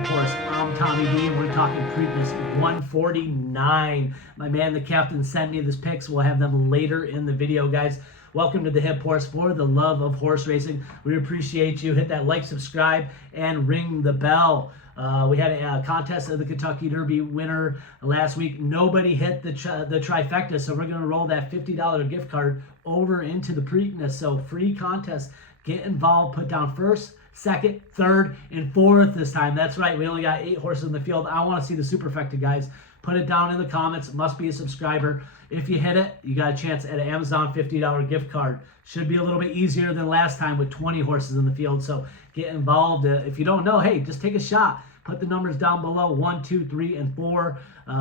Hip Horse. I'm Tommy D, and we're talking Preakness 149. My man, the captain, sent me this picks. We'll have them later in the video, guys. Welcome to the Hip Horse for the love of horse racing. We appreciate you. Hit that like, subscribe, and ring the bell. We had a contest of the Kentucky Derby winner last week. Nobody hit the trifecta, so we're going to roll that $50 gift card over into the Preakness. So free contest. Get involved. Put down first, second, third, and fourth this time. That's right. We only got 8 horses in the field. I want to see the superfecta, guys. Put it down in the comments. It must be a subscriber. If you hit it, you got a chance at an Amazon $50 gift card. Should be a little bit easier than last time with 20 horses in the field. So get involved. If you don't know, hey, just take a shot. Put the numbers down below, 1, 2, 3, and 4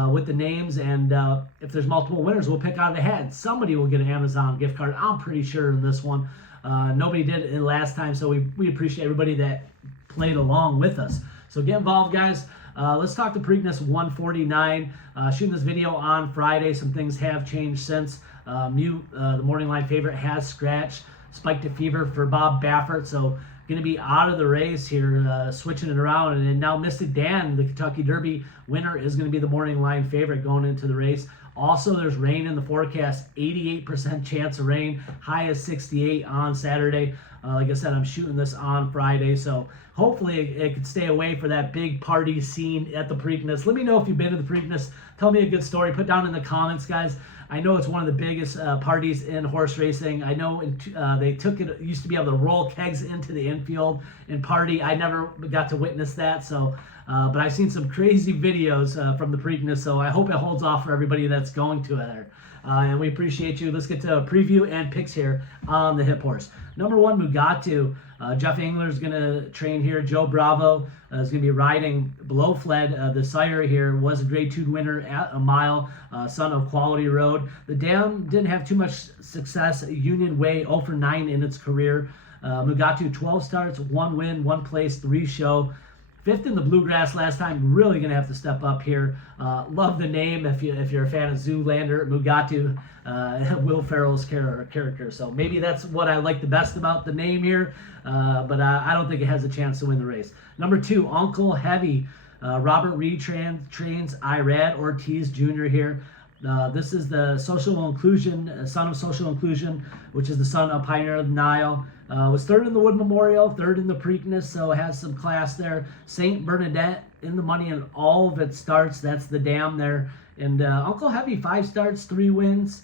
with the names. And if there's multiple winners, we'll pick out of the hat. Somebody will get an Amazon gift card. I'm pretty sure in this one. Nobody did it last time, so we appreciate everybody that played along with us. So get involved, guys. Let's talk to Preakness 149. Shooting this video on Friday. Some things have changed since. The morning line favorite has scratched. Spiked a fever for Bob Baffert, so going to be out of the race here, switching it around. And now Mystic Dan, the Kentucky Derby winner, is going to be the morning line favorite going into the race. Also, there's rain in the forecast, 88% chance of rain, high as 68 on Saturday. Like I said, I'm shooting this on Friday, so hopefully it could stay away for that big party scene at the Preakness. Let me know if you've been to the Preakness. Tell me a good story. Put down in the comments, guys. I know it's one of the biggest parties in horse racing. I know they used to be able to roll kegs into the infield and party. I never got to witness that, so but I've seen some crazy videos from the Preakness, so I hope it holds off for everybody that's going to there. And we appreciate you. Let's get to a preview and picks here on the Hip Horse. Number 1, Mugatu. Jeff Engler is going to train here. Joe Bravo is going to be riding Below Fled. The sire here was a Grade 2 winner at a mile, son of Quality Road. The dam didn't have too much success. Union Way 0 for 9 in its career. Mugatu 12 starts, 1 win, 1 place, 3 show. 5th in the Bluegrass last time. Really going to have to step up here. Love the name if you're a fan of Zoolander, Mugatu, Will Ferrell's character. So maybe that's what I like the best about the name here, but I don't think it has a chance to win the race. Number 2, Uncle Heavy. Robert Reed trains Irad Ortiz Jr. here. This is the social inclusion, son of social inclusion, which is the son of Pioneer of the Nile. Was 3rd in the Wood Memorial, 3rd in the Preakness, so it has some class there. St. Bernadette in the money in all of its starts. That's the dam there. And Uncle Heavy, 5 starts, 3 wins,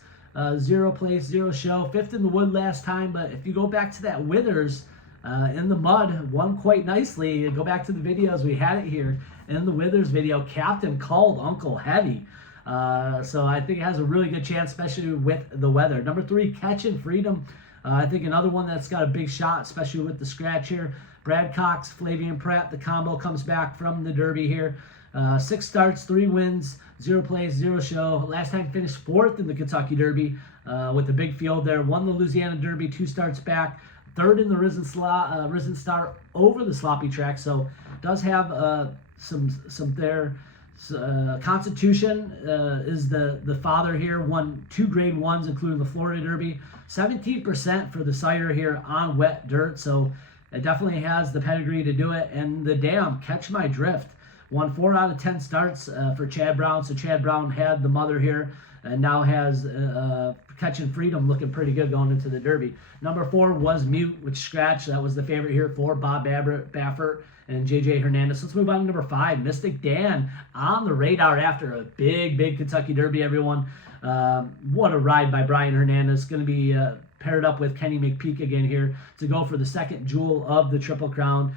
0 place, 0 show. 5th in the Wood last time, but if you go back to that Withers in the mud, won quite nicely. Go back to the videos, we had it here. In the Withers video, Captain called Uncle Heavy. So I think it has a really good chance, especially with the weather. Number 3, Catchin' Freedom. I think another one that's got a big shot, especially with the scratch here. Brad Cox, Flavian Pratt, the combo comes back from the Derby here. 6 starts, 3 wins, 0 plays, 0 show. Last time finished 4th in the Kentucky Derby with a big field there. Won the Louisiana Derby, 2 starts back. 3rd in the Risen Star over the sloppy track. So does have some there. Constitution is the father here. Won 2 Grade 1s, including the Florida Derby. 17% for the sire here on wet dirt, so it definitely has the pedigree to do it. And the dam, Catch My Drift, won 4 out of 10 starts for Chad Brown. So Chad Brown had the mother here and now has Catchin' Freedom looking pretty good going into the Derby. Number 4 was Mute, which scratched. That was the favorite here for Bob Baffert and JJ Hernandez. Let's move on to number 5, Mystic Dan on the radar after a big Kentucky Derby, everyone. What a ride by Brian Hernandez. Going to be paired up with Kenny McPeak again here to go for the 2nd jewel of the Triple Crown.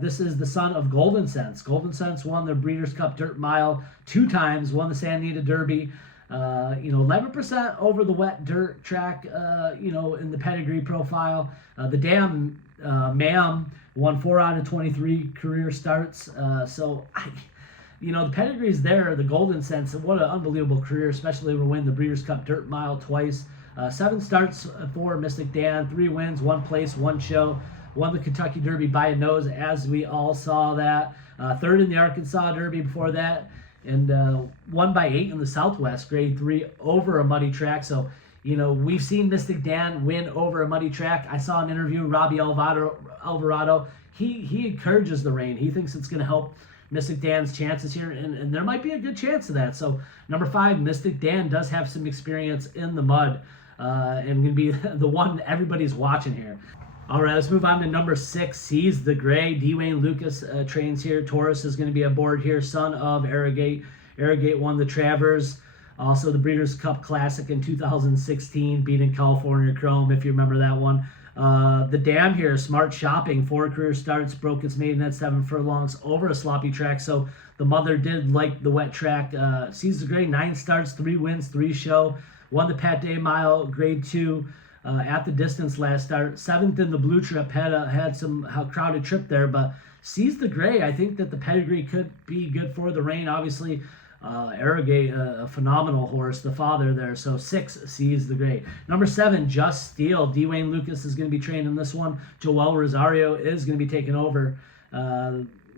This is the son of Golden Sense. Golden Sense won the Breeders' Cup Dirt Mile 2 times, won the Santa Anita Derby. 11% over the wet dirt track, in the pedigree profile. The dam, Ma'am, won 4 out of 23 career starts. The pedigree's there, the Golden Sense. What an unbelievable career, especially when winning the Breeders' Cup Dirt Mile twice. 7 starts for Mystic Dan, 3 wins, 1 place, 1 show. Won the Kentucky Derby by a nose, as we all saw that. 3rd in the Arkansas Derby before that. And won by 8 in the Southwest, Grade 3 over a muddy track. So, we've seen Mystic Dan win over a muddy track. I saw an interview, Robbie Alvarado. He encourages the rain. He thinks it's going to help Mystic Dan's chances here, and there might be a good chance of that. So number 5, Mystic Dan does have some experience in the mud, and going to be the one everybody's watching here. All right, let's move on to number 6, Seize the Gray. Dwayne Lucas trains here. Taurus is going to be aboard here, son of Arrogate. Arrogate won the Travers, also the Breeders' Cup Classic in 2016, beating California Chrome, if you remember that one. The Dam here, Smart Shopping, 4 career starts, broke its maiden at 7 furlongs over a sloppy track, so the mother did like the wet track. Seize the Gray, 9 starts, 3 wins, 3 show, won the Pat Day Mile, grade 2 at the distance last start, 7th in the Blue Trip, had some crowded trip there, but Seize the Gray, I think that the pedigree could be good for the rain. Obviously, Arrogate, a phenomenal horse, the father there. So 6, Seize the Gray. Number 7, Just Steel. Dwayne Lucas is going to be training this one. Joel Rosario is going to be taking over.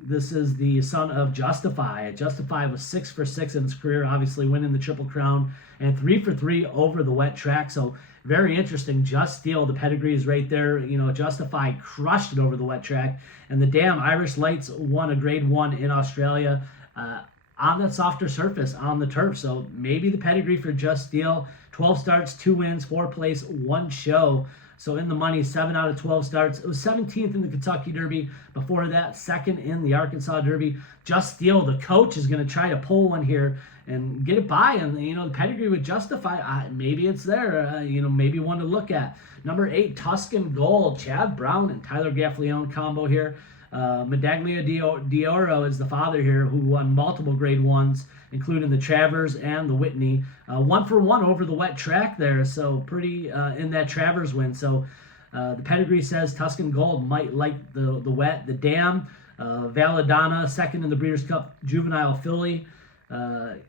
This is the son of Justify. Justify was 6 for 6 in his career, obviously winning the Triple Crown, and 3 for 3 over the wet track. So very interesting. Just Steel, the pedigree is right there. You know, Justify crushed it over the wet track. And the Dam, Irish Lights, won a grade 1 in Australia on that softer surface, on the turf. So maybe the pedigree for Just Steel. 12 starts, 2 wins, 4 place, 1 show. So in the money, 7 out of 12 starts. It was 17th in the Kentucky Derby. Before that, 2nd in the Arkansas Derby. Just Steel, the coach, is going to try to pull one here and get it by. And, you know, the pedigree would justify. Maybe it's there. You know, maybe one to look at. Number 8, Tuscan Gold. Chad Brown and Tyler Gaffleone combo here. Medaglia Dioro is the father here, who won multiple grade 1s, including the Travers and the Whitney. 1 for 1 over the wet track there, so pretty in that Travers win. So the pedigree says Tuscan Gold might like the wet. The Dam, Valladana, 2nd in the Breeders' Cup Juvenile Filly.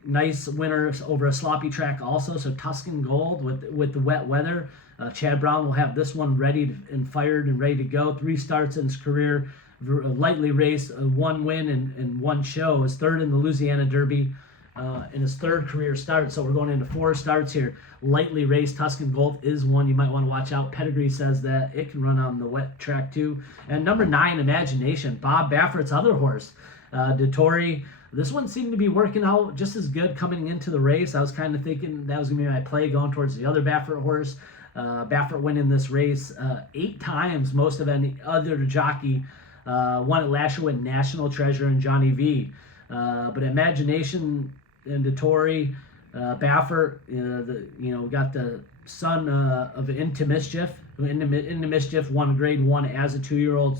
Nice winner over a sloppy track also. So Tuscan Gold with the wet weather. Chad Brown will have this one ready and fired and ready to go. 3 starts in his career. Lightly raced, 1 win and 1 show. His 3rd in the Louisiana Derby in his 3rd career start. So we're going into 4 starts here. Lightly raced, Tuscan Gold is one you might want to watch out. Pedigree says that it can run on the wet track too. And number 9, Imagination, Bob Baffert's other horse. Dettori, this one seemed to be working out just as good coming into the race. I was kind of thinking that was going to be my play going towards the other Baffert horse. Baffert winning this race 8 times, most of any other jockey. Won at last year with National Treasure and Johnny V. But Imagination and Dettori, Baffert, we got the son of Into Mischief, who Into Mischief won grade 1 as a 2-year-old.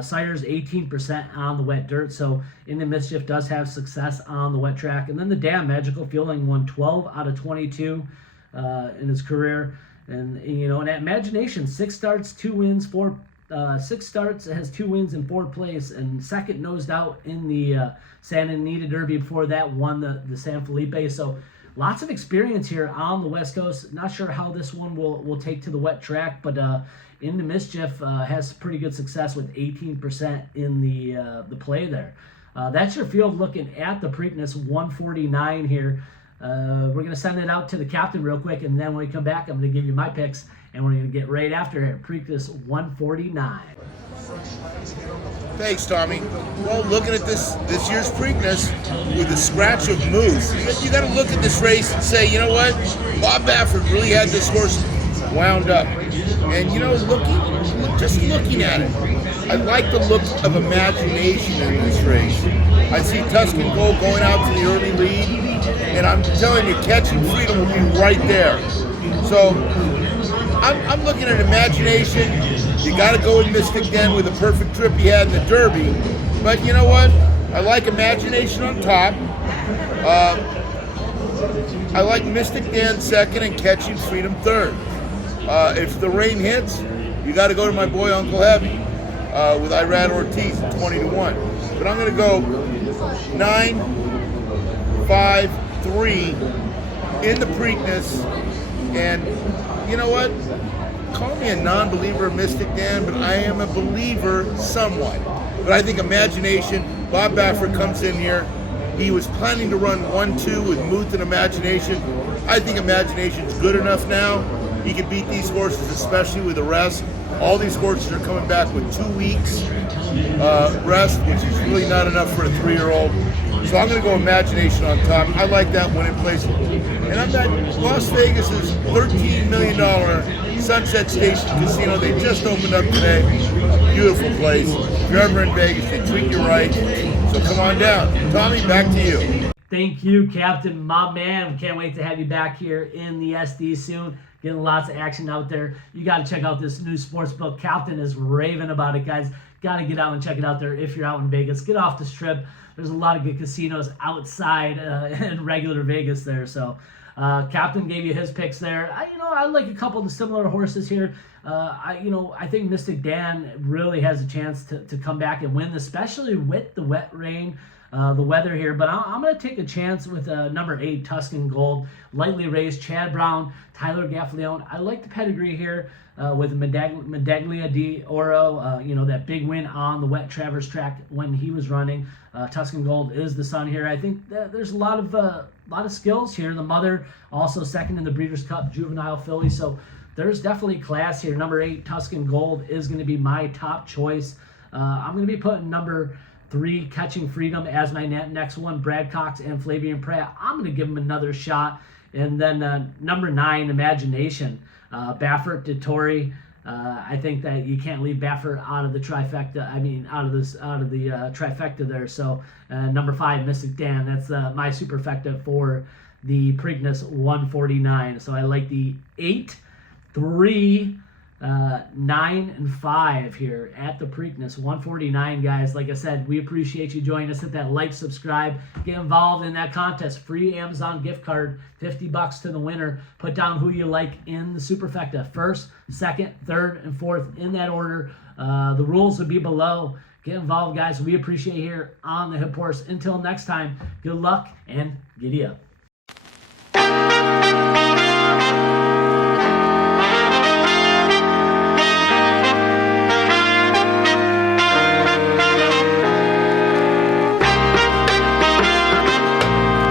Sire's 18% on the wet dirt, so Into Mischief does have success on the wet track. And then the Dam, Magical Feeling, won 12 out of 22 in his career. And, you know, and Imagination, 6 starts, 2 wins, 6 starts, has 2 wins in 4th place, and 2nd nosed out in the Santa Anita Derby. Before that, won the San Felipe. So lots of experience here on the West Coast. Not sure how this one will take to the wet track, but Into Mischief has pretty good success with 18% in the play there. That's your field looking at the Preakness 149 here. We're going to send it out to the captain real quick, and then when we come back, I'm going to give you my picks, and we're going to get right after it. Preakness 149. Thanks, Tommy. Well, looking at this year's Preakness with the scratch of Moose, you got to look at this race and say, you know what? Bob Baffert really had this horse wound up. And, you know, just looking at it, I like the look of Imagination in this race. I see Tuscan Gold going out to the early lead, and I'm telling you, Catching Freedom will be right there. So I'm looking at Imagination. You got to go with Mystic Dan with the perfect trip he had in the Derby. But you know what? I like Imagination on top. I like Mystic Dan 2nd and Catching Freedom 3rd. If the rain hits, you got to go to my boy Uncle Heavy with Irad Ortiz at 20-1. But I'm going to go 9, 5, 3 in the Preakness. And you know what? Call me a non-believer of Mystic Dan, but I am a believer somewhat. But I think Imagination, Bob Baffert comes in here. He was planning to run 1-2 with Muth and Imagination. I think Imagination's good enough now. He can beat these horses, especially with the rest. All these horses are coming back with 2 weeks rest, which is really not enough for a 3-year-old. So I'm going to go imagination on top. I like that winning place. And I'm at Las Vegas's $13 million Sunset Station Casino. They just opened up today. Beautiful place. If you're ever in Vegas, they treat you right. So come on down. Tommy, back to you. Thank you, Captain, my man. Can't wait to have you back here in the SD soon. Getting lots of action out there. You got to check out this new sports book. Captain is raving about it, guys. Got to get out and check it out there if you're out in Vegas. Get off the Strip. There's a lot of good casinos outside in regular Vegas there. So Captain gave you his picks there. I like a couple of the similar horses here. I think Mystic Dan really has a chance to come back and win, especially with the wet rain. The weather here, but I'm going to take a chance with number 8, Tuscan Gold, lightly raised, Chad Brown, Tyler Gaffleone. I like the pedigree here with Medaglia di Oro, that big win on the wet Travers track when he was running. Tuscan Gold is the son here. I think that there's a lot of skills here. The mother also second in the Breeders' Cup juvenile filly, so there's definitely class here. Number 8, Tuscan Gold is going to be my top choice. I'm going to be putting number 3, Catching Freedom, as my next one. Brad Cox and Flavian Pratt, I'm going to give him another shot. And then number 9, Imagination, Baffert Dettori. I think that you can't leave Baffert out of the trifecta. Out of the trifecta there. So number 5, Mystic Dan. That's my superfecta for the Preakness 149. So I like the 8, 3, 9, and 5 here at the Preakness 149, guys. Like I said, we appreciate you joining us. Hit that like, subscribe, get involved in that contest. Free Amazon gift card, $50 to the winner. Put down who you like in the superfecta, 1st, 2nd, 3rd, and 4th in that order. The rules will be below. Get involved, guys. We appreciate you here on the Hip Horse. Until next time, good luck and giddy up.